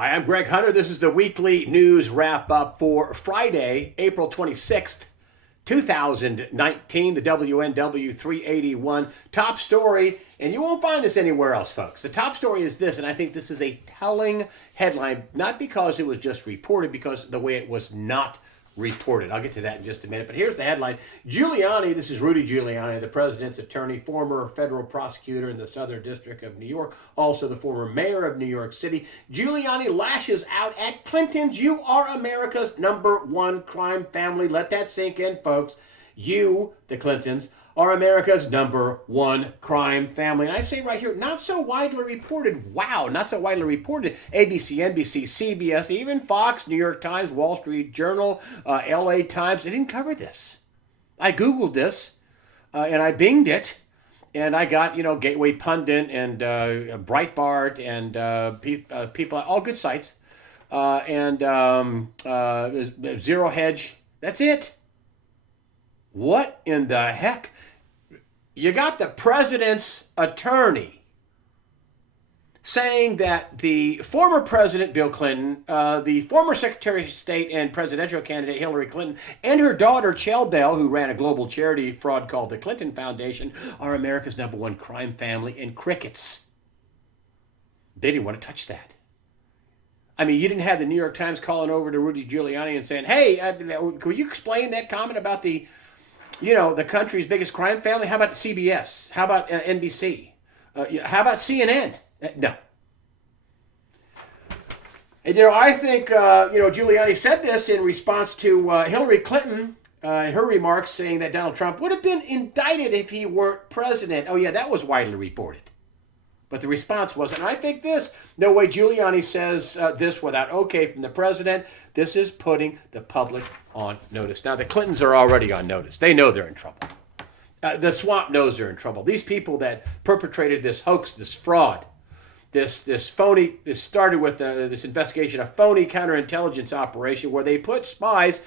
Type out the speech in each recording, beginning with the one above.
Hi, I'm Greg Hunter. This is the weekly news wrap up for Friday, April 26th, 2019, the WNW 381 top story. And you won't find this anywhere else, folks. The top story is this, and I think this is a telling headline, not because it was just reported, because the way it was not reported. I'll get to that in just a minute. But here's the headline. Giuliani, this is Rudy Giuliani, the president's attorney, former federal prosecutor in the Southern District of New York, also the former mayor of New York City. Giuliani lashes out at Clintons. You are America's number one crime family. Let that sink in, folks. You, the Clintons, are America's number one crime family. And I say right here, not so widely reported. Wow, not so widely reported. ABC, NBC, CBS, even Fox, New York Times, Wall Street Journal, LA Times, they didn't cover this. I Googled this and I binged it. And I got, Gateway Pundit and Breitbart and people, all good sites. Zero Hedge. That's it. What in the heck? You got the president's attorney saying that the former president, Bill Clinton, the former Secretary of State and presidential candidate, Hillary Clinton, and her daughter, Chell Bell, who ran a global charity fraud called the Clinton Foundation, are America's number one crime family, and crickets. They didn't want to touch that. I mean, you didn't have the New York Times calling over to Rudy Giuliani and saying, hey, could you explain that comment about the country's biggest crime family? How about CBS? How about NBC? How about CNN? No. And, I think, Giuliani said this in response to Hillary Clinton, her remarks saying that Donald Trump would have been indicted if he weren't president. Oh, yeah, that was widely reported. But the response wasn't. And I think this, no way Giuliani says this without okay from the president. This is putting the public on notice. Now, the Clintons are already on notice. They know they're in trouble. The swamp knows they're in trouble. These people that perpetrated this hoax, this fraud, this phony, this started with this investigation, a phony counterintelligence operation where they put spies,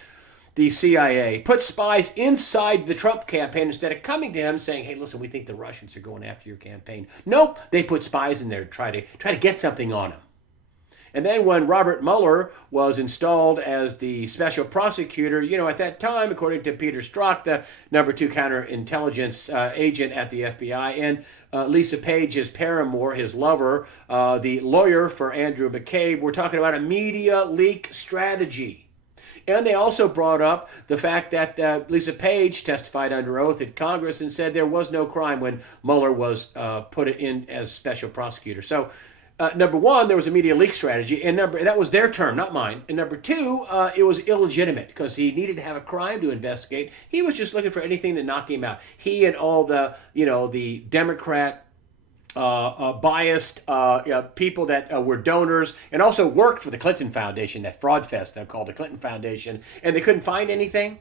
the CIA, put spies inside the Trump campaign instead of coming to him saying, hey, listen, we think the Russians are going after your campaign. Nope, they put spies in there to try to get something on him. And then when Robert Mueller was installed as the special prosecutor, at that time, according to Peter Strzok, the number two counterintelligence agent at the FBI, and Lisa Page, his paramour, his lover, the lawyer for Andrew McCabe, we're talking about a media leak strategy. And they also brought up the fact that Lisa Page testified under oath at Congress and said there was no crime when Mueller was put in as special prosecutor. So, number one, there was a media leak strategy, and that was their term, not mine. And number two, it was illegitimate because he needed to have a crime to investigate. He was just looking for anything to knock him out. He and all the, the Democrat biased people that were donors and also worked for the Clinton Foundation, that fraud fest called the Clinton Foundation, and they couldn't find anything.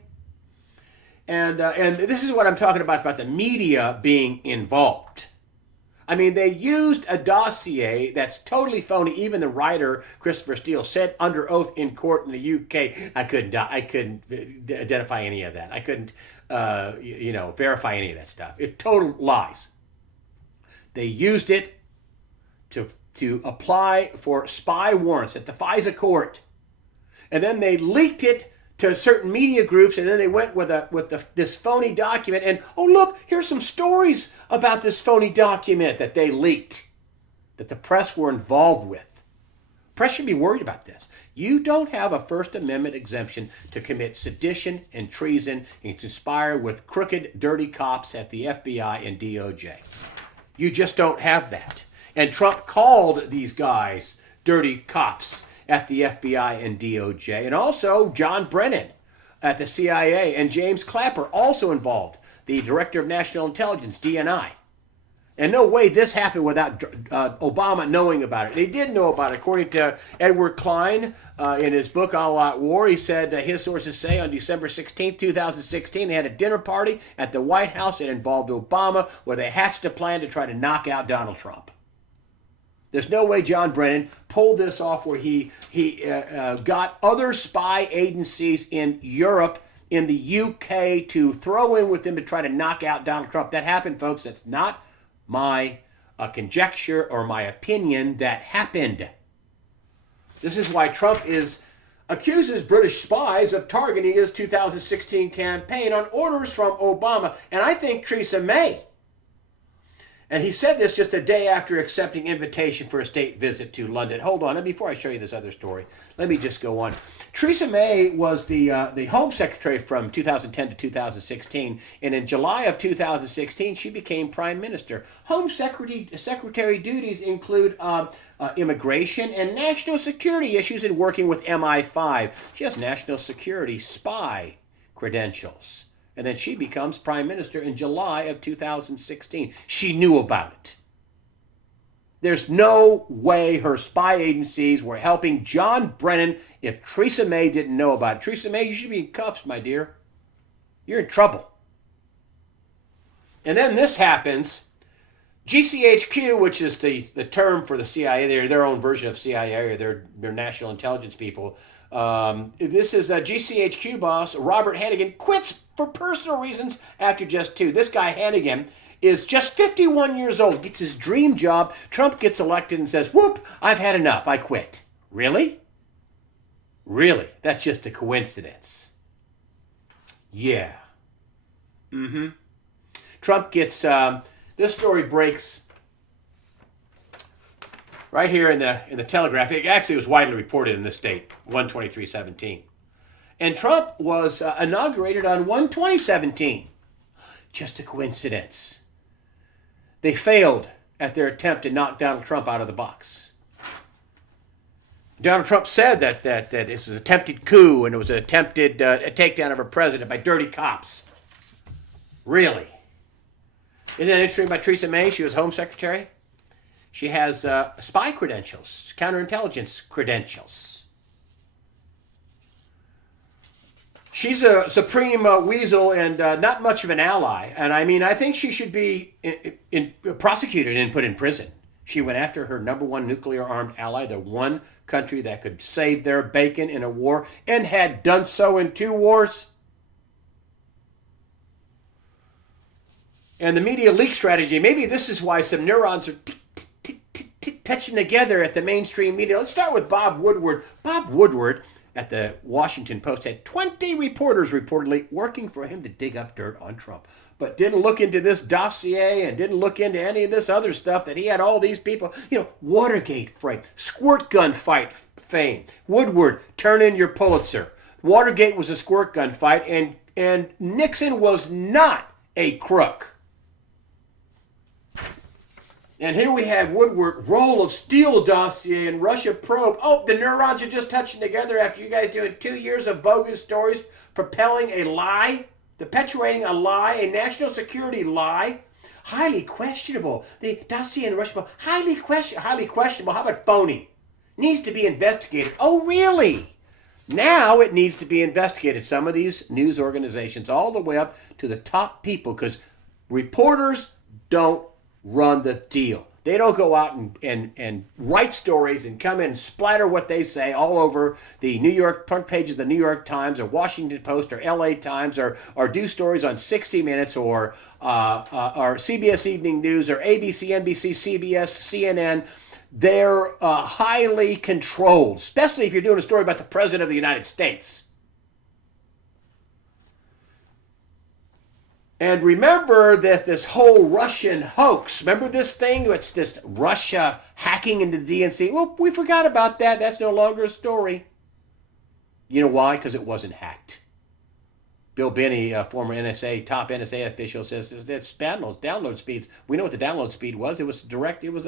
And this is what I'm talking about the media being involved. I mean, they used a dossier that's totally phony. Even the writer, Christopher Steele, said under oath in court in the UK, I couldn't identify any of that. I couldn't, verify any of that stuff. It's total lies. They used it to apply for spy warrants at the FISA court. And then they leaked it to certain media groups, and then they went with this phony document. And, oh, look, here's some stories about this phony document that they leaked, that the press were involved with. Press should be worried about this. You don't have a First Amendment exemption to commit sedition and treason and conspire with crooked, dirty cops at the FBI and DOJ. You just don't have that. And Trump called these guys dirty cops at the FBI and DOJ, and also John Brennan at the CIA, and James Clapper also involved, the Director of National Intelligence, DNI. And no way this happened without Obama knowing about it. And he did know about it. According to Edward Klein, in his book, All Out War, he said his sources say on December 16, 2016, they had a dinner party at the White House that involved Obama where they hatched a plan to try to knock out Donald Trump. There's no way John Brennan pulled this off where he got other spy agencies in Europe, in the UK, to throw in with him to try to knock out Donald Trump. That happened, folks. That's not my conjecture or my opinion. That happened. This is why Trump accuses British spies of targeting his 2016 campaign on orders from Obama. And I think Theresa May, and he said this just a day after accepting invitation for a state visit to London. Hold on, and before I show you this other story, let me just go on. Theresa May was the Home Secretary from 2010 to 2016, and in July of 2016, she became Prime Minister. Home Secretary duties include immigration and national security issues and working with MI5. She has national security spy credentials. And then she becomes Prime Minister in July of 2016. She knew about it. There's no way her spy agencies were helping John Brennan if Theresa May didn't know about it. Theresa May, you should be in cuffs, my dear. You're in trouble. And then this happens. GCHQ, which is the term for the CIA, they're their own version of CIA, or their national intelligence people. This is a GCHQ boss, Robert Hannigan, quits for personal reasons after just 2. This guy, Hannigan, is just 51 years old, gets his dream job. Trump gets elected and says, whoop, I've had enough, I quit. Really? Really? That's just a coincidence. Yeah. Trump gets, this story breaks right here in the Telegraph. It actually was widely reported in this date, 1/23/17. And Trump was inaugurated on 1/20/17. Just a coincidence. They failed at their attempt to knock Donald Trump out of the box. Donald Trump said that it was an attempted coup and it was an attempted takedown of a president by dirty cops. Really? Isn't that interesting about Theresa May? She was Home Secretary. She has spy credentials, counterintelligence credentials. She's a supreme weasel and not much of an ally. And I mean, I think she should be prosecuted and put in prison. She went after her number one nuclear-armed ally, the one country that could save their bacon in a war, and had done so in 2 wars. And the media leak strategy, maybe this is why some neurons are touching together at the mainstream media. Let's start with Bob Woodward. Bob Woodward at the Washington Post had 20 reporters reportedly working for him to dig up dirt on Trump, but didn't look into this dossier and didn't look into any of this other stuff that he had all these people, Watergate fame, squirt gun fight fame. Woodward, turn in your Pulitzer. Watergate was a squirt gun fight, and Nixon was not a crook. And here we have Woodward, roll of steel dossier and Russia probe. Oh, the neurons are just touching together after you guys doing 2 years of bogus stories, propelling a lie, perpetuating a lie, a national security lie. Highly questionable. The dossier and the Russia probe, highly questionable. How about phony? Needs to be investigated. Oh, really? Now it needs to be investigated. Some of these news organizations, all the way up to the top people, because reporters don't run the deal. They don't go out and write stories and come in and splatter what they say all over the New York front page of the New York Times or Washington Post or LA Times or do stories on 60 Minutes or CBS Evening News or ABC, NBC, CBS, CNN. They're highly controlled, especially if you're doing a story about the President of the United States. And remember that this whole Russian hoax, remember this thing? It's this Russia hacking into the DNC. Well, we forgot about that. That's no longer a story. You know why? Because it wasn't hacked. Bill Binney, a former top NSA official, says that's download speeds. We know what the download speed was. It was direct. It was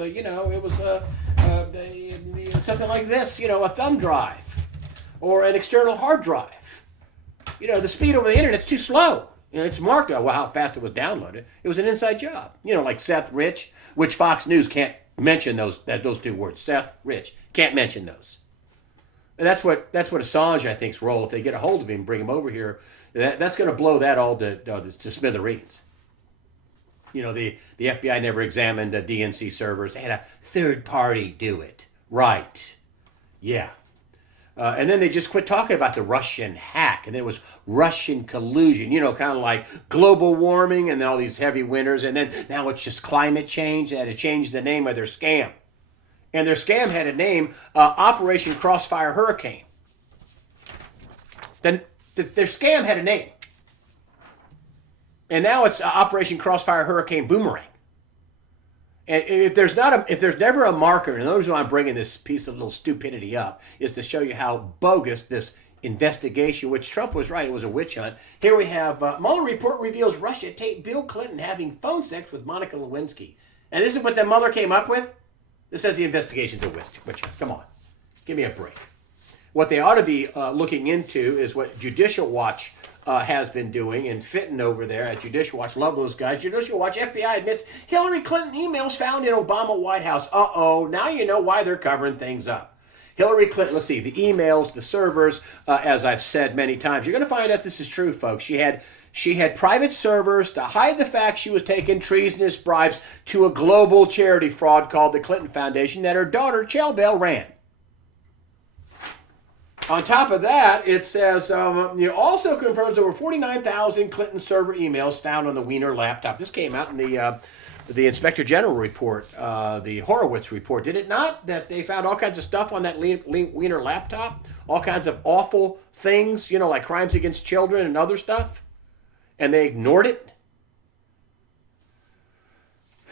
something like this, a thumb drive or an external hard drive. The speed over the internet's too slow. It's marked how fast it was downloaded. It was an inside job. Like Seth Rich, which Fox News can't mention those 2 words. Seth Rich can't mention those. And that's what Assange, I think's role. If they get a hold of him, bring him over here, that's going to blow that all to smithereens. The FBI never examined the DNC servers. They had a third party do it. Right. Yeah. And then they just quit talking about the Russian hack. And there was Russian collusion, kind of like global warming and all these heavy winters. And then now it's just climate change. They had to change the name of their scam. And their scam had a name, Operation Crossfire Hurricane. Then their scam had a name. And now it's Operation Crossfire Hurricane Boomerang. And if there's never a marker, and the reason why I'm bringing this piece of little stupidity up is to show you how bogus this investigation, which Trump was right, it was a witch hunt. Here we have Muller Report reveals Russia taped Bill Clinton having phone sex with Monica Lewinsky. And this is what the Mueller came up with? This says the investigation's a witch hunt. Come on, give me a break. What they ought to be looking into is what Judicial Watch has been doing and fitting over there at Judicial Watch. Love those guys. Judicial Watch, FBI admits Hillary Clinton emails found in Obama White House. Uh-oh, now you know why they're covering things up. Hillary Clinton, let's see, the emails, the servers, as I've said many times. You're going to find out this is true, folks. She had private servers to hide the fact she was taking treasonous bribes to a global charity fraud called the Clinton Foundation that her daughter, Chell Bell, ran. On top of that, it says, also confirms over 49,000 Clinton server emails found on the Wiener laptop. This came out in the Inspector General report, the Horowitz report, did it not? That they found all kinds of stuff on that Wiener laptop, all kinds of awful things, like crimes against children and other stuff, and they ignored it.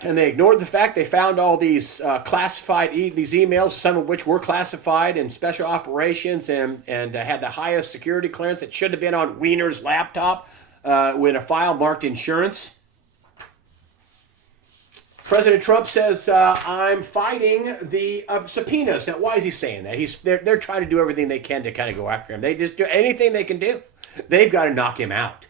And they ignored the fact they found all these classified these emails, some of which were classified in special operations and had the highest security clearance that should have been on Wiener's laptop with a file marked insurance. President Trump says, I'm fighting the subpoenas. Now, why is he saying that? They're trying to do everything they can to kind of go after him. They just do anything they can do. They've got to knock him out.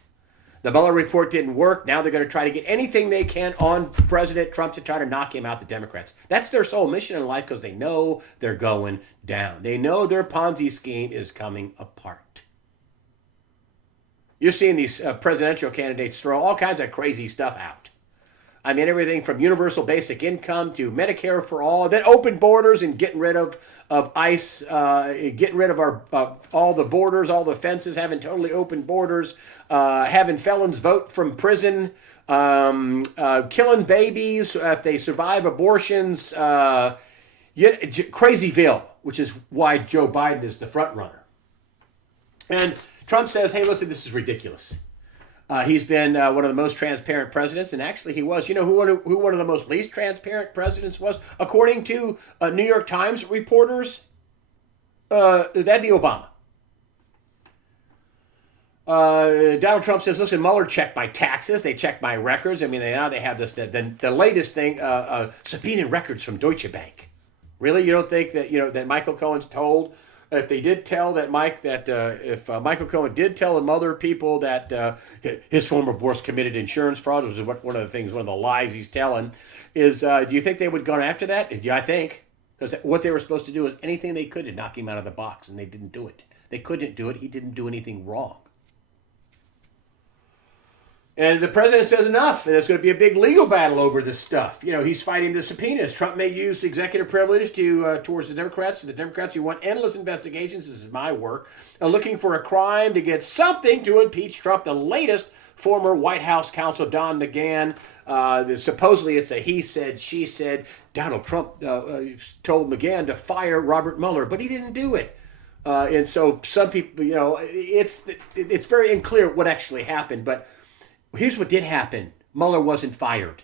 The Muller report didn't work. Now they're going to try to get anything they can on President Trump to try to knock him out, the Democrats. That's their sole mission in life because they know they're going down. They know their Ponzi scheme is coming apart. You're seeing these presidential candidates throw all kinds of crazy stuff out. I mean, everything from universal basic income to Medicare for all, then open borders and getting rid of ICE, getting rid of all the borders, all the fences, having totally open borders, having felons vote from prison, killing babies if they survive abortions, Crazyville, which is why Joe Biden is the front runner. And Trump says, hey, listen, this is ridiculous. He's been one of the most transparent presidents, and actually he was. You know who one of the most least transparent presidents was? According to New York Times reporters, that'd be Obama. Donald Trump says, listen, Mueller checked my taxes. They checked my records. I mean, now they have this, the latest thing, subpoena records from Deutsche Bank. Really? You don't think that, that Michael Cohen's told? If they did tell if Michael Cohen did tell the Mueller people that his former boss committed insurance fraud, which is one of the lies he's telling, is do you think they would go after that? Yeah, I think. Because what they were supposed to do is anything they could to knock him out of the box, and they didn't do it. They couldn't do it. He didn't do anything wrong. And the president says enough. And there's going to be a big legal battle over this stuff. He's fighting the subpoenas. Trump may use executive privilege towards the Democrats. The Democrats who want endless investigations, this is my work, are looking for a crime to get something to impeach Trump. The latest former White House counsel, Don McGahn, supposedly it's a he said, she said. Donald Trump told McGahn to fire Robert Mueller, but he didn't do it. And so some people, it's very unclear what actually happened, but here's what did happen. Mueller wasn't fired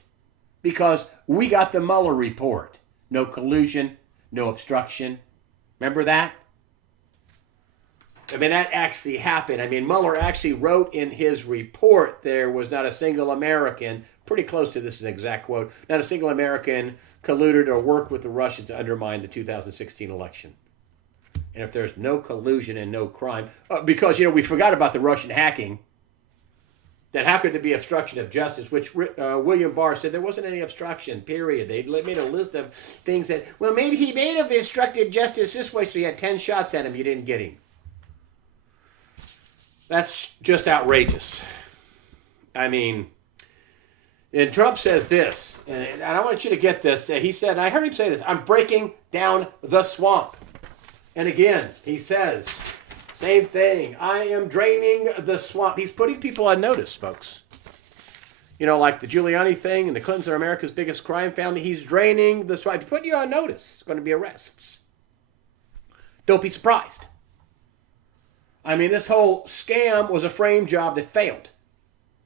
because we got the Muller report. No collusion, no obstruction. Remember that? I mean, that actually happened. I mean, Mueller actually wrote in his report there was not a single American, pretty close to this is an exact quote, not a single American colluded or worked with the Russians to undermine the 2016 election. And if there's no collusion and no crime, because, we forgot about the Russian hacking, then how could there be obstruction of justice, which William Barr said there wasn't any obstruction, period. They made a list of things that, well, maybe he may have obstructed justice this way, so you had 10 shots at him, you didn't get him. That's just outrageous. I mean, and Trump says this, and I want you to get this. He said, and I heard him say this, I'm breaking down the swamp. And again, he says, same thing. I am draining the swamp. He's putting people on notice, folks. Like the Giuliani thing and the Clintons are America's biggest crime family. He's draining the swamp. To put you on notice, it's going to be arrests. Don't be surprised. I mean, this whole scam was a frame job that failed.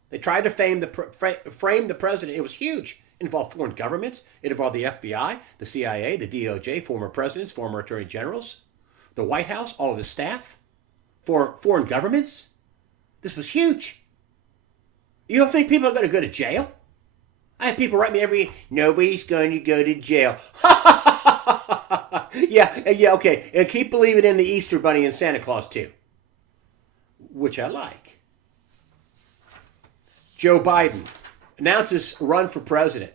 They tried to frame the president. It was huge. It involved foreign governments. It involved the FBI, the CIA, the DOJ, former presidents, former attorney generals, the White House, all of his staff, for foreign governments. This was huge. You don't think people are going to go to jail? I have people write me every week, nobody's going to go to jail. yeah, okay. And keep believing in the Easter Bunny and Santa Claus too, which I like. Joe Biden announces a run for president.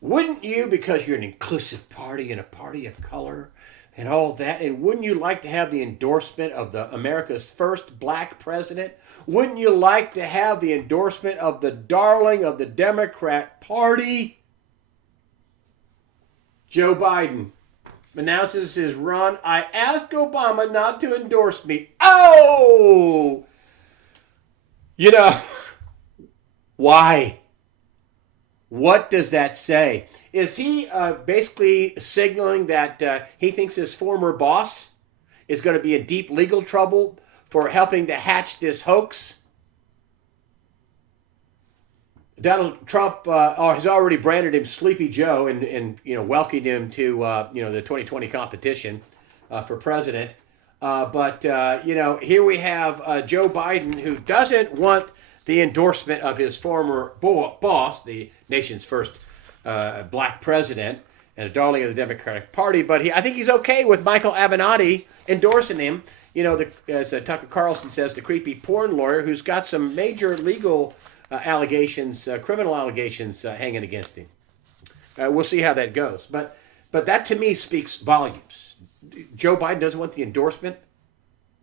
Wouldn't you, because you're an inclusive party and a party of color and all that, and wouldn't you like to have the endorsement of the America's first black president? Wouldn't you like to have the endorsement of the darling of the Democrat Party? Joe Biden announces his run. I asked Obama not to endorse me. Oh! Why? What does that say? Is he basically signaling that he thinks his former boss is going to be in deep legal trouble for helping to hatch this hoax? Donald Trump has already branded him Sleepy Joe and welcomed him to the 2020 competition for president. But here we have Joe Biden, who doesn't want the endorsement of his former boss, the nation's first black president and a darling of the Democratic Party. But I think he's okay with Michael Avenatti endorsing him. As Tucker Carlson says, the creepy porn lawyer who's got some major legal allegations, criminal allegations hanging against him. We'll see how that goes. But that to me speaks volumes. Joe Biden doesn't want the endorsement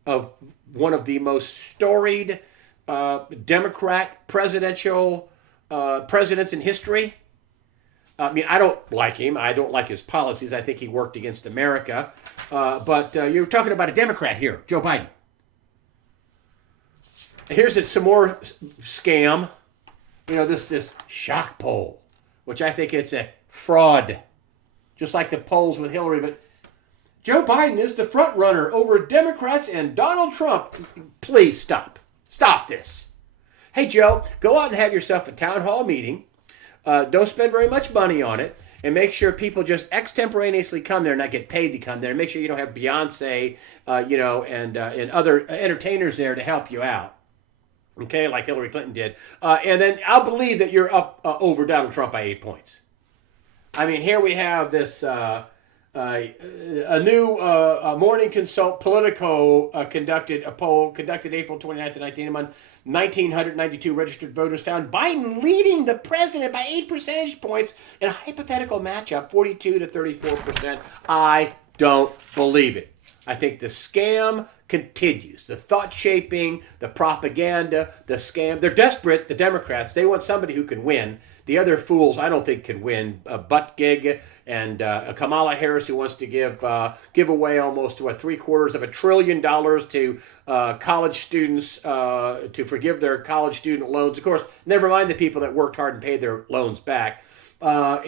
of one of the most storied Democrat presidential presidents in history. I mean, I don't like him. I don't like his policies. I think he worked against America. But you're talking about a Democrat here, Joe Biden. Here's some more scam. This shock poll, which I think it's a fraud, just like the polls with Hillary. But Joe Biden is the front runner over Democrats and Donald Trump. Please stop. Stop this. Hey, Joe, go out and have yourself a town hall meeting. Don't spend very much money on it. And make sure people just extemporaneously come there and not get paid to come there. And make sure you don't have Beyonce, and other entertainers there to help you out. Okay, like Hillary Clinton did. And then I'll believe that you're up over Donald Trump by 8 points. I mean, here we have this... a new Morning Consult Politico conducted a poll conducted April 29th and 19th among 1,992 registered voters found Biden leading the president by 8 percentage points in a hypothetical matchup, 42 to 34%. I don't believe it. I think the scam continues. The thought shaping, the propaganda, the scam. They're desperate, the Democrats. They want somebody who can win. The other fools, I don't think, can win. Buttigieg and Kamala Harris, who wants to give away almost $750 billion to college students to forgive their college student loans. Of course, never mind the people that worked hard and paid their loans back. All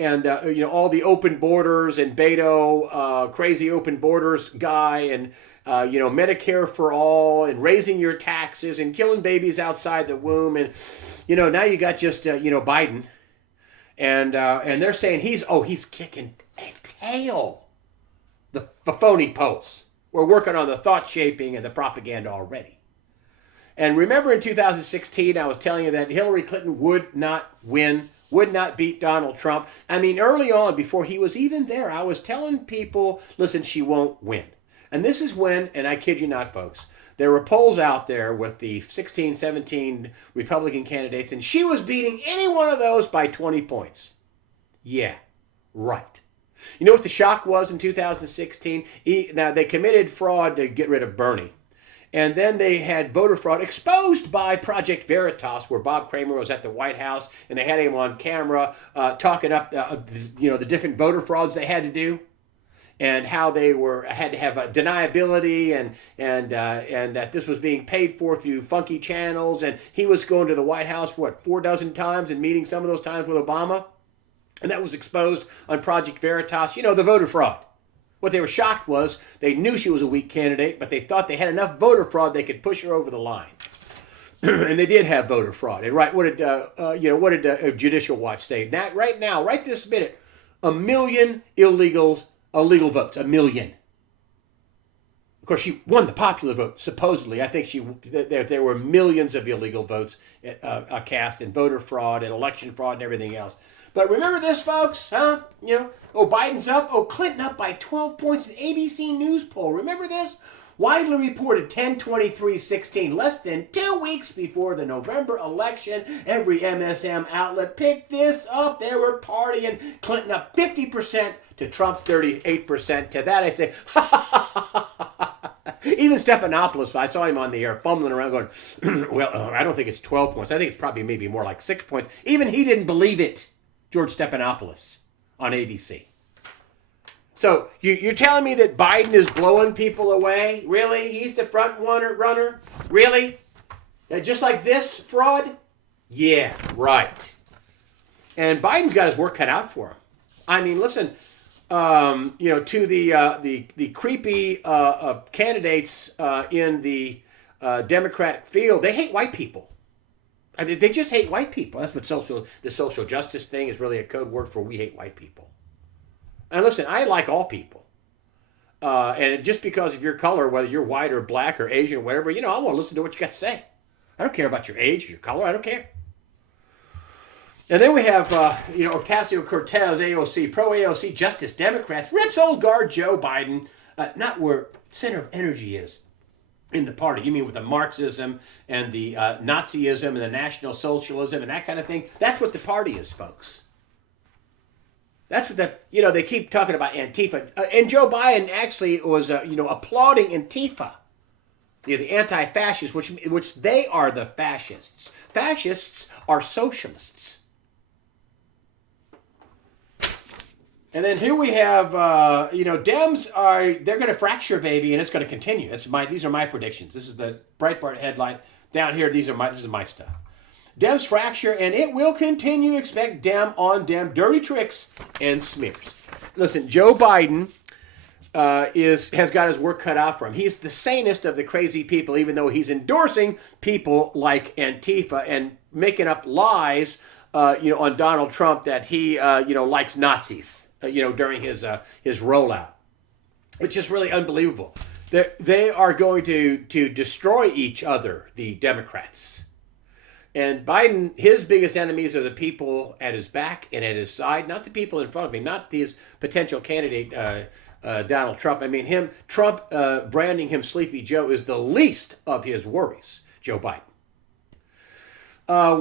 the open borders and Beto, crazy open borders guy, and Medicare for all, and raising your taxes and killing babies outside the womb, and now you got just Biden. And they're saying he's kicking a tail. The phony polls. We're working on the thought shaping and the propaganda already. And remember in 2016, I was telling you that Hillary Clinton would not win, would not beat Donald Trump. I mean, early on, before he was even there, I was telling people, listen, she won't win. And this is when, and I kid you not, folks, there were polls out there with the 16, 17 Republican candidates, and she was beating any one of those by 20 points. Yeah, right. You know what the shock was in 2016? Now, they committed fraud to get rid of Bernie. And then they had voter fraud exposed by Project Veritas, where Bob Kramer was at the White House, and they had him on camera talking up the different voter frauds they had to do. and how they had to have a deniability, and that this was being paid for through funky channels, and he was going to the White House 4 dozen times and meeting some of those times with Obama, and that was exposed on Project Veritas. You know, the voter fraud. What they were shocked was they knew she was a weak candidate, but they thought they had enough voter fraud they could push her over the line. And they did have voter fraud. And right, what did Judicial Watch say? Right now, right this minute, 1 million illegal votes. 1 million. Of course, she won the popular vote, supposedly. I think there were millions of illegal votes cast, and voter fraud and election fraud and everything else. But remember this, folks, huh? Biden's up. Clinton up by 12 points in ABC News poll. Remember this? Widely reported 10-23-16, less than 2 weeks before the November election. Every MSM outlet picked this up. They were partying. Clinton up 50% to Trump's 38%. To that I say, ha ha ha ha. Even Stephanopoulos, I saw him on the air fumbling around going, well, I don't think it's 12 points. I think it's probably maybe more like 6 points. Even he didn't believe it, George Stephanopoulos on ABC. So you're telling me that Biden is blowing people away? Really? He's the front runner? Really? Just like this fraud? Yeah, right. And Biden's got his work cut out for him. I mean, listen, to the creepy candidates in the Democratic field, they hate white people. I mean, they just hate white people. That's what the social justice thing is really a code word for we hate white people. And listen, I like all people. And just because of your color, whether you're white or black or Asian or whatever, I want to listen to what you got to say. I don't care about your age, your color, I don't care. And then we have, Ocasio-Cortez, AOC, pro-AOC Justice Democrats, rips old guard Joe Biden, not where center of energy is in the party. You mean with the Marxism and the Nazism and the National Socialism and that kind of thing? That's what the party is, folks. That's what they keep talking about Antifa. And Joe Biden actually was, applauding Antifa, the anti-fascists, which they are the fascists. Fascists are socialists. And then here we have, Dems they're going to fracture, baby, and it's going to continue. These are my predictions. This is the Breitbart headline. Down here, this is my stuff. Dems fracture, and it will continue. Expect Dem on Dem dirty tricks and smears. Listen, Joe Biden has got his work cut out for him. He's the sanest of the crazy people, even though he's endorsing people like Antifa and making up lies, on Donald Trump that he, likes Nazis, during his rollout. It's just really unbelievable. They are going to destroy each other, the Democrats. And Biden, his biggest enemies are the people at his back and at his side, not the people in front of him, not his potential candidate, Donald Trump. I mean, Trump branding him Sleepy Joe is the least of his worries, Joe Biden.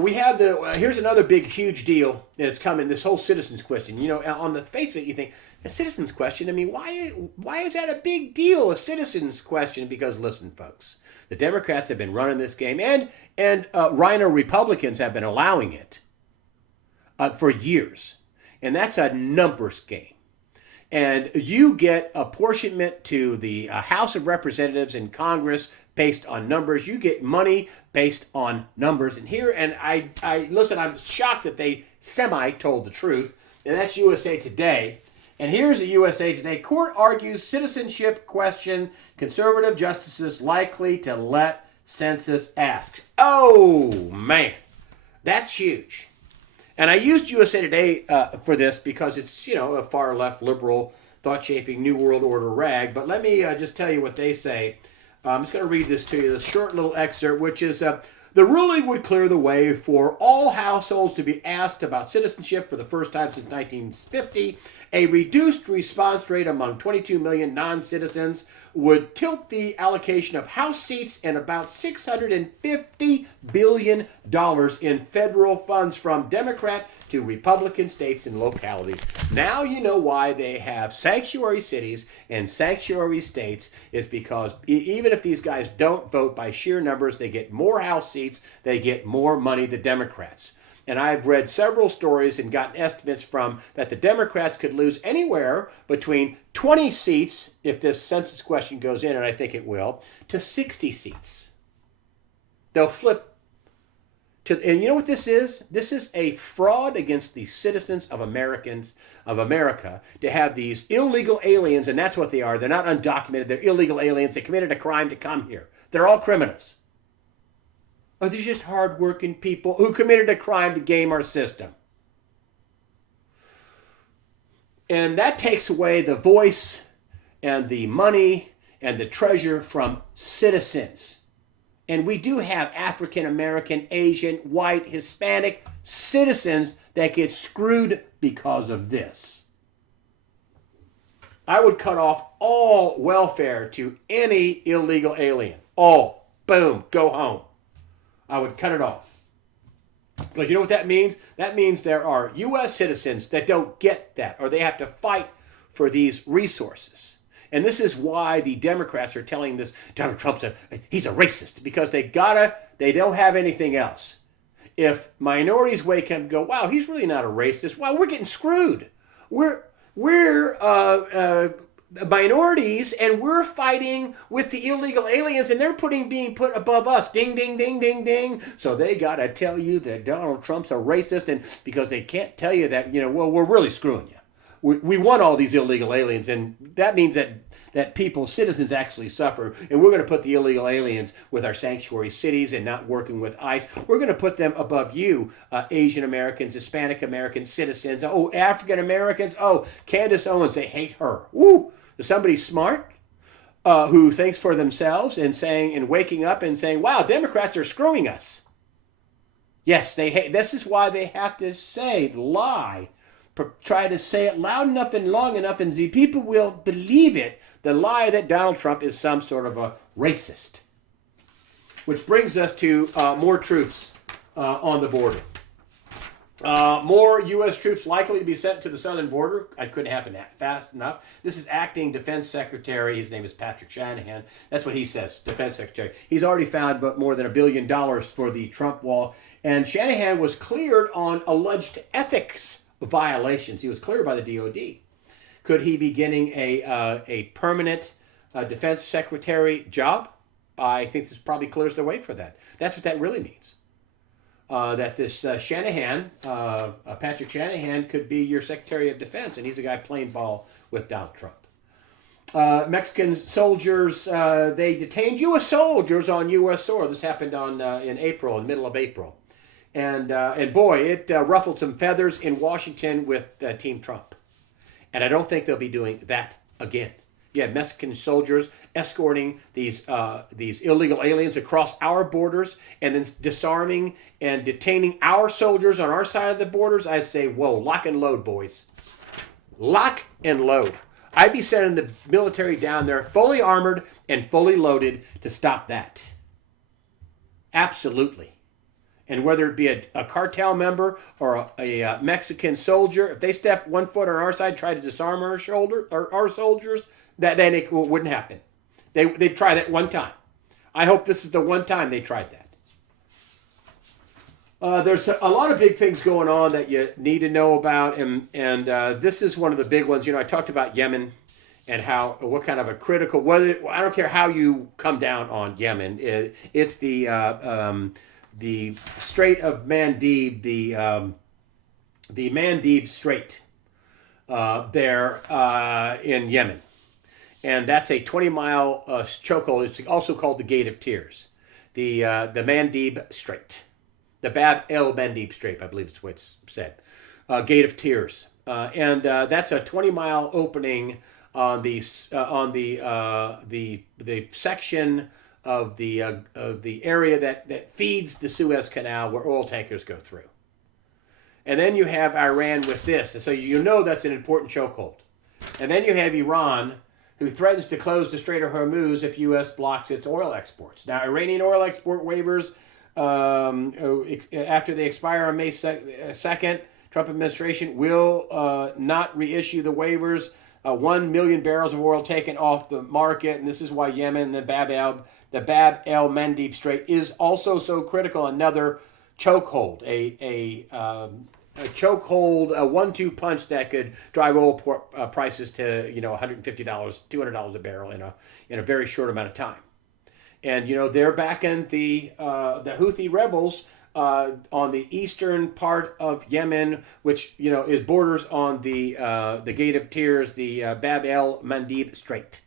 We have here's another big, huge deal that's coming, this whole citizens question. On the face of it, you think, a citizens question? I mean, why is that a big deal, a citizens question? Because listen, folks, the Democrats have been running this game, and Rhino Republicans have been allowing it for years. And that's a numbers game. And you get apportionment to the House of Representatives and Congress based on numbers. You get money based on numbers. And I'm shocked that they told the truth. And that's USA Today. And here's a USA Today. Court argues citizenship question. Conservative justices likely to let census ask. Oh, man. That's huge. And I used USA Today for this because it's, a far left liberal thought-shaping New World Order rag. But let me just tell you what they say. I'm just going to read this to you, this short little excerpt, which is, the ruling would clear the way for all households to be asked about citizenship for the first time since 1950. A reduced response rate among 22 million non-citizens would tilt the allocation of House seats and about $650 billion in federal funds from Democrat to Republican states and localities. Now you know why they have sanctuary cities and sanctuary states, is because even if these guys don't vote by sheer numbers, they get more House seats, they get more money, the Democrats. And I've read several stories and gotten estimates from that the Democrats could lose anywhere between 20 seats, if this census question goes in, and I think it will, to 60 seats. They'll flip to, and you know what this is? This is a fraud against the citizens of America to have these illegal aliens, and that's what they are. They're not undocumented. They're illegal aliens. They committed a crime to come here. They're all criminals. Or they're just hardworking people who committed a crime to game our system. And that takes away the voice and the money and the treasure from citizens. And we do have African American, Asian, white, Hispanic citizens that get screwed because of this. I would cut off all welfare to any illegal alien. All. Boom. Go home. I would cut it off. Because you know what that means? That means there are U.S. citizens that don't get that, or they have to fight for these resources. And this is why the Democrats are telling this Donald Trump's he's a racist, because they don't have anything else. If minorities wake up and go, wow, he's really not a racist, wow, we're getting screwed. We're minorities, and we're fighting with the illegal aliens, and they're being put above us. Ding, ding, ding, ding, ding. So they got to tell you that Donald Trump's a racist, and because they can't tell you that, well, we're really screwing you. We want all these illegal aliens, and that means that people, citizens, actually suffer, and we're going to put the illegal aliens with our sanctuary cities and not working with ICE. We're going to put them above you, Asian Americans, Hispanic American citizens, African Americans, Candace Owens, they hate her. Woo! Somebody smart who thinks for themselves and waking up and saying, wow, Democrats are screwing us. Yes, they hate. This is why they have to lie. Try to say it loud enough and long enough, and the people will believe it, the lie that Donald Trump is some sort of a racist. Which brings us to more troops on the border. More U.S. troops likely to be sent to the southern border. It couldn't happen fast enough. This is acting Defense Secretary. His name is Patrick Shanahan. That's what he says, Defense Secretary. He's already found more than $1 billion for the Trump wall. And Shanahan was cleared on alleged ethics violations. He was cleared by the DOD. Could he be getting a permanent Defense Secretary job? I think this probably clears the way for that. That's what that really means. That this Shanahan, Patrick Shanahan, could be your Secretary of Defense, and he's a guy playing ball with Donald Trump. Mexican soldiers, they detained U.S. soldiers on U.S. soil. This happened in April, in the middle of April. And boy, it ruffled some feathers in Washington with Team Trump. And I don't think they'll be doing that again. You have Mexican soldiers escorting these illegal aliens across our borders and then disarming and detaining our soldiers on our side of the borders. I say, whoa, lock and load, boys. Lock and load. I'd be sending the military down there fully armored and fully loaded to stop that. Absolutely. And whether it be a cartel member or a Mexican soldier, if they step 1 foot on our side, try to disarm our soldiers, then it wouldn't happen. They'd try that one time. I hope this is the one time they tried that. There's a lot of big things going on that you need to know about, and this is one of the big ones. I talked about Yemen and what kind of a critical. I don't care how you come down on Yemen. It's the Strait of Mandeb, the Mandeb Strait there in Yemen. And that's a 20-mile chokehold. It's also called the Gate of Tears. The Mandeb Strait. The Bab el Mandeb Strait, I believe is what it's said. Gate of Tears. And that's a 20-mile opening on the section of the area that feeds the Suez Canal where oil tankers go through. And then you have Iran with this. And so that's an important chokehold. And then you have Iran, who threatens to close the Strait of Hormuz if U.S. blocks its oil exports. Now, Iranian oil export waivers, after they expire on May 2nd, Trump administration will not reissue the waivers. 1 million barrels of oil taken off the market, and this is why Yemen, the Bab el Mandeb Strait, is also so critical. Another chokehold, a chokehold, a 1-2 punch that could drive oil prices to $150, $200 a barrel in a very short amount of time. And they're backing the Houthi rebels on the eastern part of Yemen, which is borders on the Gate of Tears, the Bab el Mandeb Strait.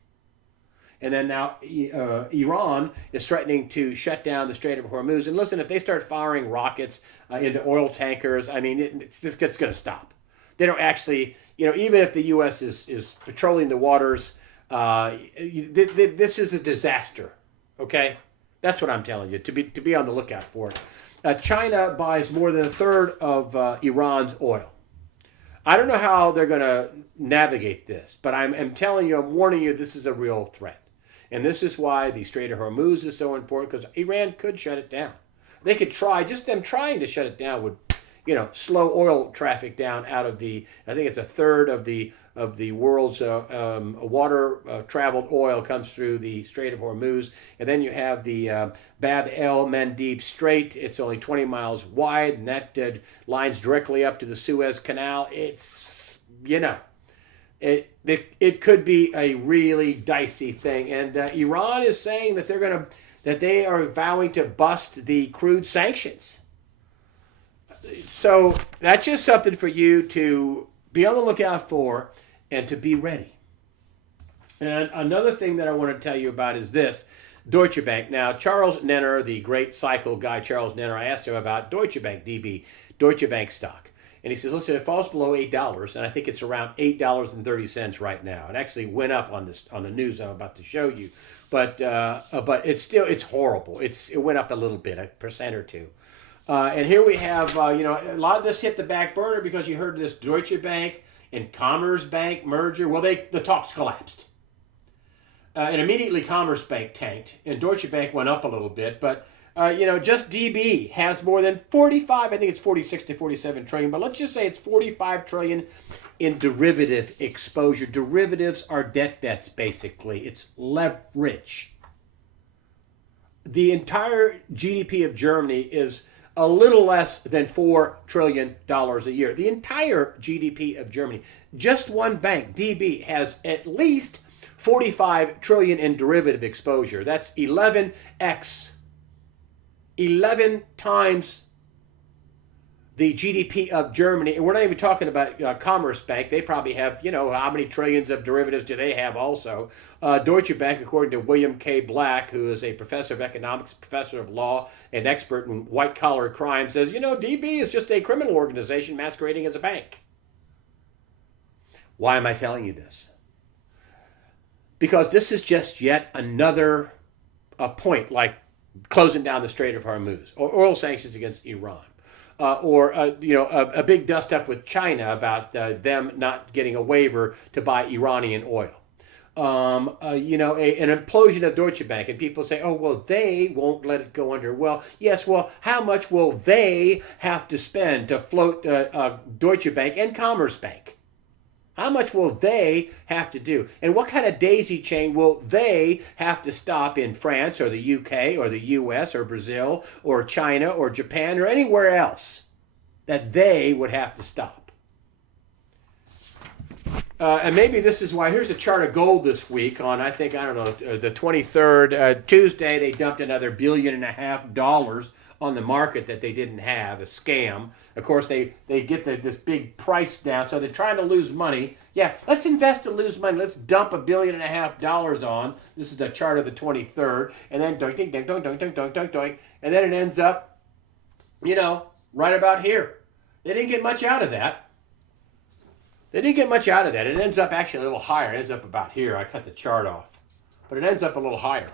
And then now Iran is threatening to shut down the Strait of Hormuz. And listen, if they start firing rockets into oil tankers, I mean, it's going to stop. They don't actually, even if the U.S. is patrolling the waters, this is a disaster. Okay, that's what I'm telling you. To be on the lookout for it. China buys more than a third of Iran's oil. I don't know how they're going to navigate this, but I'm telling you, I'm warning you, this is a real threat. And this is why the Strait of Hormuz is so important, because Iran could shut it down. They could try, just them trying to shut it down would, slow oil traffic down out of I think it's a third of the world's water traveled oil comes through the Strait of Hormuz. And then you have the Bab el Mandeb Strait. It's only 20 miles wide, and that lines directly up to the Suez Canal. It's, it could be a really dicey thing. And Iran is saying that they are vowing to bust the crude sanctions. So that's just something for you to be on the lookout for and to be ready. And another thing that I want to tell you about is this. Deutsche Bank. Now, Charles Nenner, the great cycle guy, Charles Nenner, I asked him about Deutsche Bank, DB, Deutsche Bank stock. And he says, listen, it falls below $8, and I think it's around $8.30 right now. It actually went up on the news I'm about to show you. But it's horrible. It went up a little bit, 1% or 2%. And here we have, a lot of this hit the back burner because you heard this Deutsche Bank and Commerzbank merger. Well, the talks collapsed. And immediately Commerzbank tanked, and Deutsche Bank went up a little bit. But, just DB has more than 45, I think it's 46 to 47 trillion, but let's just say it's 45 trillion in derivative exposure. Derivatives are debt bets, basically. It's leverage. The entire GDP of Germany is a little less than $4 trillion a year. The entire GDP of Germany. Just one bank, DB, has at least 45 trillion in derivative exposure. That's 11x. 11 times the GDP of Germany. And we're not even talking about Commerzbank. They probably have, how many trillions of derivatives do they have also? Deutsche Bank, according to William K. Black, who is a professor of economics, professor of law, and expert in white-collar crime, says, DB is just a criminal organization masquerading as a bank. Why am I telling you this? Because this is just yet another point, like closing down the Strait of Hormuz, or oil sanctions against Iran. Or a big dust up with China about them not getting a waiver to buy Iranian oil. An implosion of Deutsche Bank, and people say, oh, well, they won't let it go under. Well, yes, well, how much will they have to spend to float Deutsche Bank and Commerzbank? How much will they have to do? And what kind of daisy chain will they have to stop in France or the UK or the US or Brazil or China or Japan or anywhere else that they would have to stop? And maybe this is why, here's a chart of gold this week on, the 23rd, Tuesday, they dumped another $1.5 billion on the market that they didn't have, a scam. Of course, they get this big price down, so they're trying to lose money. Yeah, let's invest to lose money. Let's dump $1.5 billion on. This is a chart of the 23rd, and then doink, doink, doink, doink, doink, doink, doink, doink, and then it ends up, right about here. They didn't get much out of that. It ends up actually a little higher. It ends up about here. I cut the chart off, but it ends up a little higher.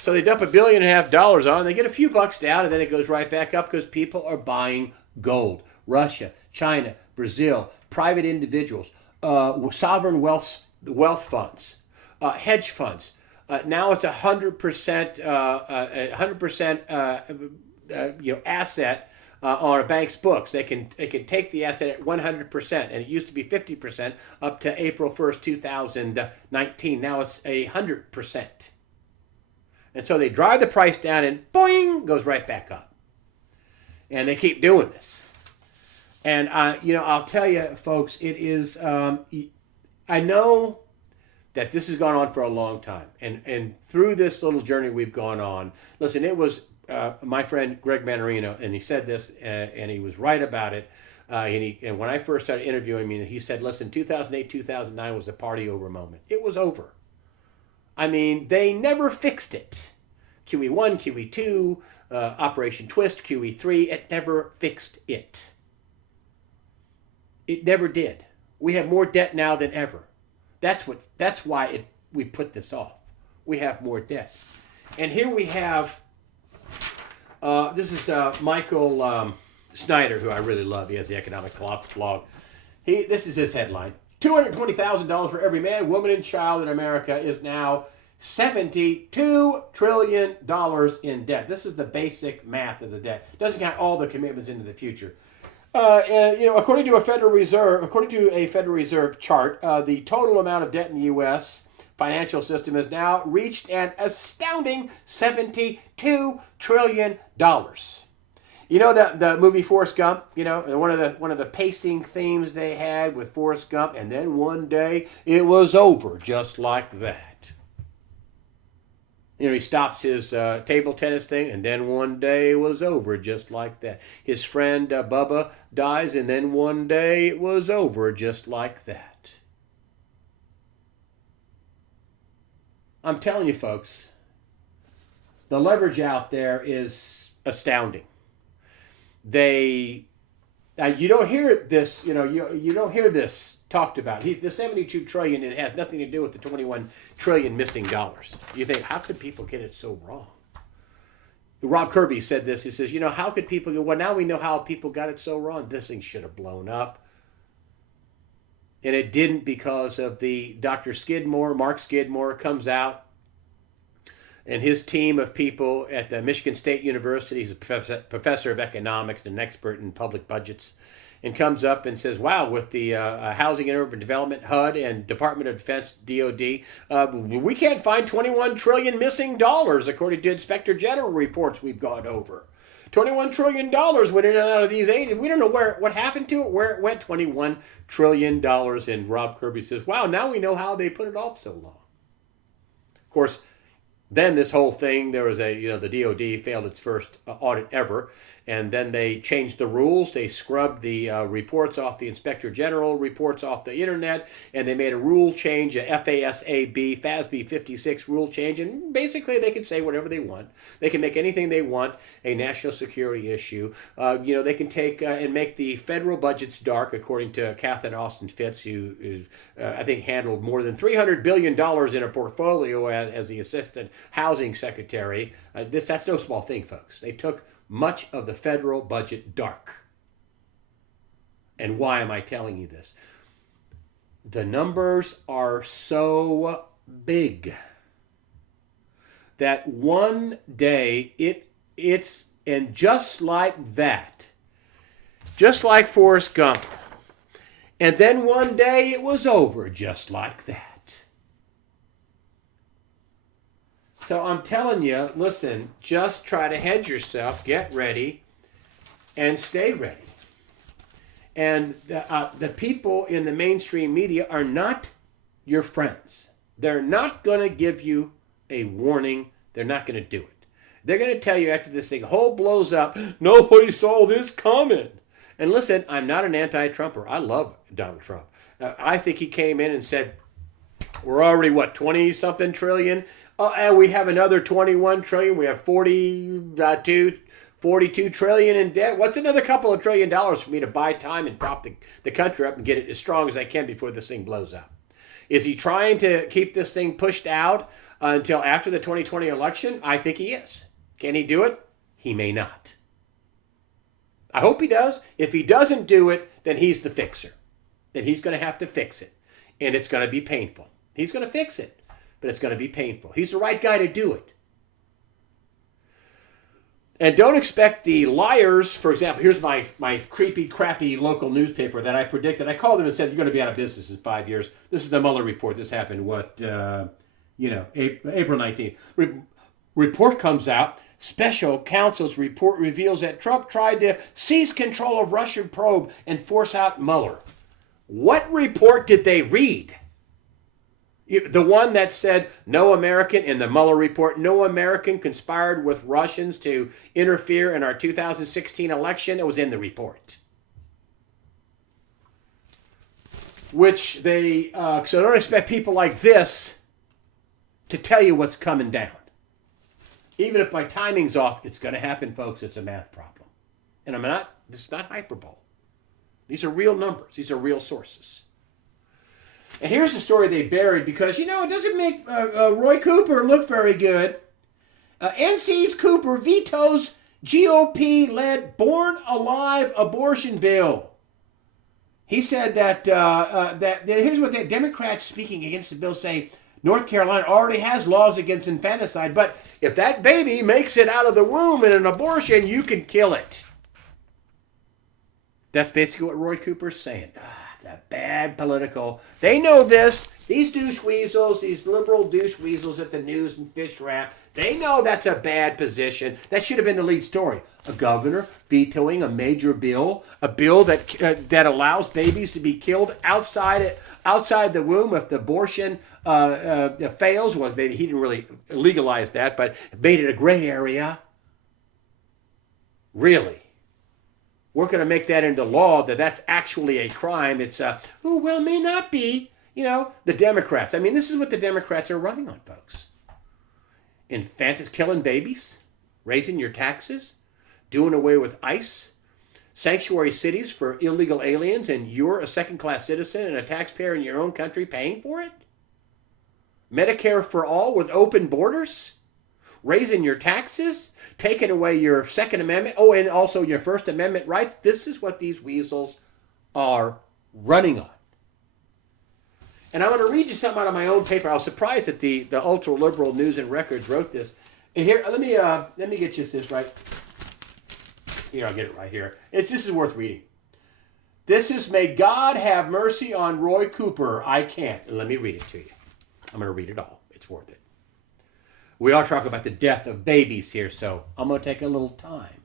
So they dump $1.5 billion on, they get a few bucks down, and then it goes right back up because people are buying gold. Russia, China, Brazil, private individuals, sovereign wealth funds, hedge funds. Now it's 100%, asset on a bank's books. They can take the asset at 100%, and it used to be 50% up to April 1st, 2019. Now it's 100%. And so they drive the price down and boing, goes right back up. And they keep doing this. And I'll tell you, folks, it is. I know that this has gone on for a long time, and through this little journey we've gone on. Listen, it was my friend Greg Manarino, and he said this, and he was right about it. And when I first started interviewing him, he said, "Listen, 2008, 2009 was a party over moment. It was over. I mean, they never fixed it. QE1, QE2, Operation Twist, QE3. It never fixed it. It never did. We have more debt now than ever. That's why we put this off. We have more debt." And here we have, this is Michael Snyder, who I really love. He has the Economic Collapse blog. This is his headline. $220,000 for every man, woman, and child in America is now $72 trillion in debt. This is the basic math of the debt. Doesn't count all the commitments into the future. According to a Federal Reserve chart, the total amount of debt in the U.S. financial system has now reached an astounding $72 trillion. You know that the movie Forrest Gump. One of the pacing themes they had with Forrest Gump, and then one day it was over just like that. He stops his table tennis thing, and then one day it was over just like that. His friend Bubba dies, and then one day it was over just like that. I'm telling you, folks, the leverage out there is astounding. You don't hear this, you don't hear this talked about. The 72 trillion, it has nothing to do with the 21 trillion missing dollars. You think, how could people get it so wrong? Rob Kirby said this. He says, how could people go, well, now we know how people got it so wrong. This thing should have blown up. And it didn't, because of the Dr. Skidmore. Mark Skidmore comes out, and his team of people at the Michigan State University. He's a professor of economics and an expert in public budgets, and comes up and says, wow, with the Housing and Urban Development, HUD, and Department of Defense, DOD, we can't find 21 trillion missing dollars, according to Inspector General reports we've gone over. $21 trillion went in and out of these aid, and we don't know what happened to it, where it went. $21 trillion. And Rob Kirby says, wow, now we know how they put it off so long. Of course, then this whole thing, there was the DOD failed its first audit ever, and then they changed the rules. They scrubbed the reports off the Inspector General reports off the internet, and they made a rule change, a FASB 56 rule change, and basically they can say whatever they want. They can make anything they want a national security issue. They can take and make the federal budgets dark, according to Kathleen Austin Fitts, who I think handled more than $300 billion in a portfolio as the assistant housing secretary. That's no small thing, folks. They took much of the federal budget dark. And why am I telling you this? The numbers are so big that one day it's and just like that, just like Forrest Gump, and then one day it was over just like that. So I'm telling you, listen, just try to hedge yourself, get ready, and stay ready. And the people in the mainstream media are not your friends. They're not going to give you a warning. They're not going to do it. They're going to tell you after this thing whole blows up, nobody saw this coming. And listen, I'm not an anti-Trumper. I love Donald Trump. I think he came in and said, we're already, 20-something trillion? And we have another 21 trillion. We have 42 trillion in debt. What's another couple of $1 trillion for me to buy time and prop the country up and get it as strong as I can before this thing blows up? Is he trying to keep this thing pushed out until after the 2020 election? I think he is. Can he do it? He may not. I hope he does. If he doesn't do it, then he's the fixer. Then he's going to have to fix it. And it's going to be painful. He's going to fix it, but it's going to be painful. He's the right guy to do it. And don't expect the liars. For example, here's my creepy, crappy local newspaper that I predicted. I called them and said, you're going to be out of business in 5 years. This is the Muller Report. This happened, April 19th. Report comes out. Special counsel's report reveals that Trump tried to seize control of Russian probe and force out Mueller. What report did they read? The one that said no American, in the Muller report, no American conspired with Russians to interfere in our 2016 election. It was in the report. Which they, so don't expect people like this to tell you what's coming down. Even if my timing's off, it's going to happen, folks. It's a math problem. And this is not hyperbole. These are real numbers. These are real sources. And here's the story they buried because, it doesn't make Roy Cooper look very good. NC's Cooper vetoes GOP-led Born Alive abortion bill. He said that here's what the Democrats speaking against the bill say. North Carolina already has laws against infanticide, but if that baby makes it out of the womb in an abortion, you can kill it. That's basically what Roy Cooper's saying. It's a bad political. They know this. These douche weasels, these liberal douche weasels at the news and fish wrap, they know that's a bad position. That should have been the lead story. A governor vetoing a major bill, a bill that allows babies to be killed outside the womb if the abortion fails. Well, he didn't really legalize that, but made it a gray area. Really? We're going to make that into law that's actually a crime. It's, may not be. The Democrats. This is what the Democrats are running on, folks. Killing babies, raising your taxes, doing away with ICE, sanctuary cities for illegal aliens, and you're a second-class citizen and a taxpayer in your own country paying for it? Medicare for all with open borders? Raising your taxes? Taking away your Second Amendment? Oh, and also your First Amendment rights? This is what these weasels are running on. And I'm going to read you something out of my own paper. I was surprised that the ultra-liberal News and Records wrote this. And here, let me get you this right. Here, I'll get it right here. This is worth reading. This is, may God have mercy on Roy Cooper. I can't. And let me read it to you. I'm going to read it all. It's worth it. We are talking about the death of babies here, so I'm going to take a little time.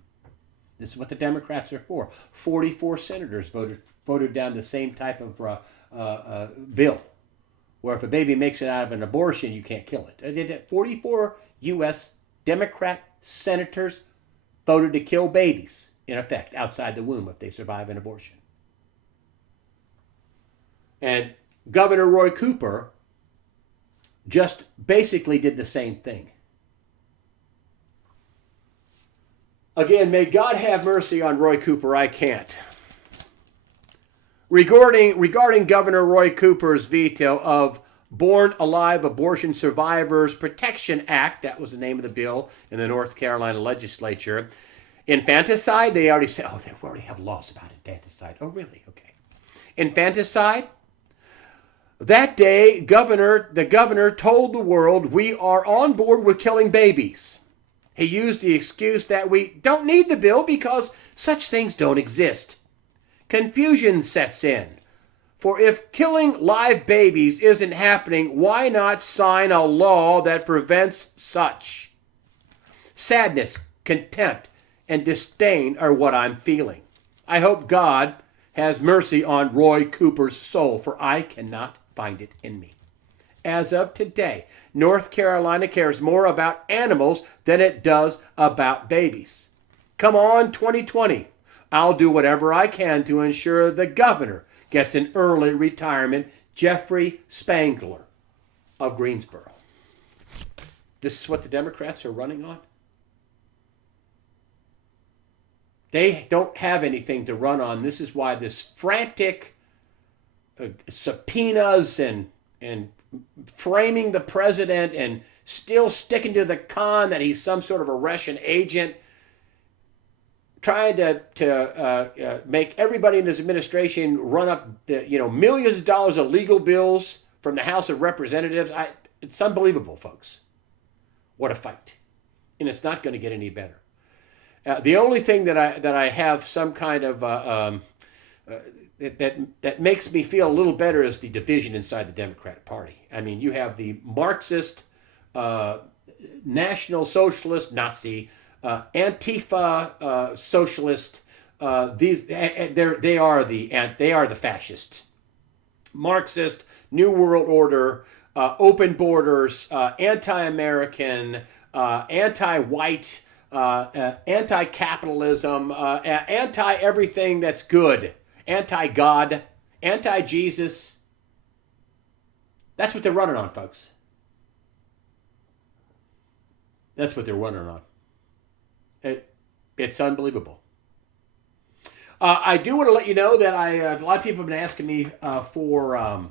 This is what the Democrats are for. 44 senators voted down the same type of bill, where if a baby makes it out of an abortion, you can't kill it. 44 U.S. Democrat senators voted to kill babies, in effect, outside the womb if they survive an abortion. And Governor Roy Cooper just basically did the same thing. Again, may God have mercy on Roy Cooper. I can't. Regarding Governor Roy Cooper's veto of Born Alive Abortion Survivors Protection Act, that was the name of the bill in the North Carolina legislature. Infanticide, they already said, they already have laws about infanticide. Oh, really? Okay. Infanticide? That day, the governor told the world, we are on board with killing babies. He used the excuse that we don't need the bill because such things don't exist. Confusion sets in. For if killing live babies isn't happening, why not sign a law that prevents such? Sadness, contempt, and disdain are what I'm feeling. I hope God has mercy on Roy Cooper's soul, for I cannot find it in me. As of today, North Carolina cares more about animals than it does about babies. Come on, 2020. I'll do whatever I can to ensure the governor gets an early retirement. Jeffrey Spangler of Greensboro. This is what the Democrats are running on. They don't have anything to run on. This is why this frantic subpoenas and framing the president and still sticking to the con that he's some sort of a Russian agent, trying to make everybody in his administration run up millions of dollars of legal bills from the House of Representatives. It's unbelievable, folks. What a fight. And it's not going to get any better. The only thing that I have some kind of that makes me feel a little better is the division inside the Democrat Party. I mean, you have the Marxist, National Socialist, Nazi Antifa, socialist. They are the fascists, Marxist, New World Order, open borders, anti-American, anti-white, anti-capitalism, anti-everything that's good, anti-God, anti-Jesus. That's what they're running on, folks. That's what they're running on. It's unbelievable. I do want to let you know that a lot of people have been asking me for uh,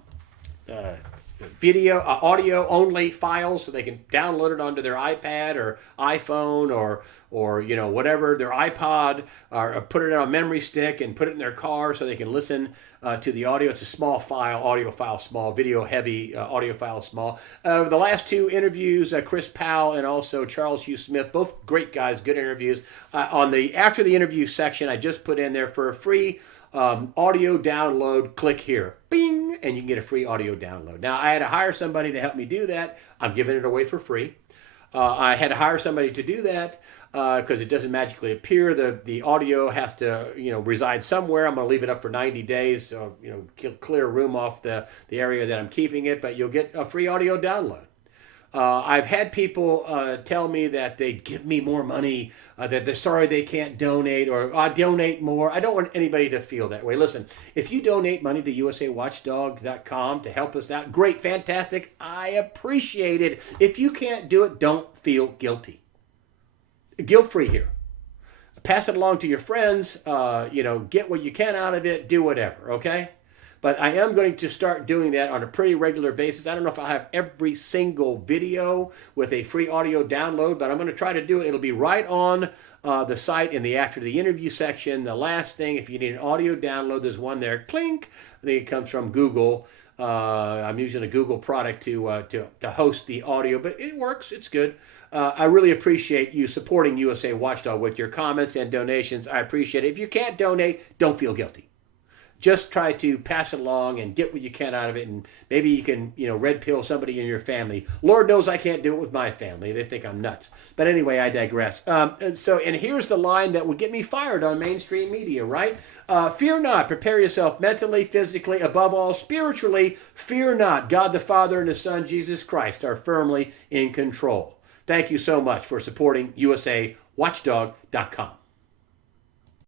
video, audio only files, so they can download it onto their iPad or iPhone or whatever, their iPod, or put it on a memory stick and put it in their car so they can listen to the audio. It's a small file, audio file small, video heavy, audio file small. The last two interviews, Chris Powell and also Charles Hugh Smith, both great guys, good interviews. After the interview section, I just put in there for a free audio download, click here, bing, and you can get a free audio download. Now, I had to hire somebody to help me do that. I'm giving it away for free. I had to hire somebody to do that because it doesn't magically appear. The audio has to reside somewhere. I'm going to leave it up for 90 days, so clear room off the area that I'm keeping it. But you'll get a free audio download. I've had people tell me that they'd give me more money, that they're sorry they can't donate, or donate more. I don't want anybody to feel that way. Listen, if you donate money to usawatchdog.com to help us out, great, fantastic. I appreciate it. If you can't do it, don't feel guilty. Guilt-free here. Pass it along to your friends. Get what you can out of it. Do whatever, okay? But I am going to start doing that on a pretty regular basis. I don't know if I'll have every single video with a free audio download, but I'm going to try to do it. It'll be right on the site after the interview section. The last thing, if you need an audio download, there's one there. Clink. I think it comes from Google. I'm using a Google product to host the audio, but it works. It's good. I really appreciate you supporting USA Watchdog with your comments and donations. I appreciate it. If you can't donate, don't feel guilty. Just try to pass it along and get what you can out of it, and maybe you can, red pill somebody in your family. Lord knows I can't do it with my family. They think I'm nuts. But anyway, I digress. And here's the line that would get me fired on mainstream media, right? Fear not. Prepare yourself mentally, physically, above all, spiritually. Fear not. God the Father and His Son, Jesus Christ, are firmly in control. Thank you so much for supporting USAWatchdog.com.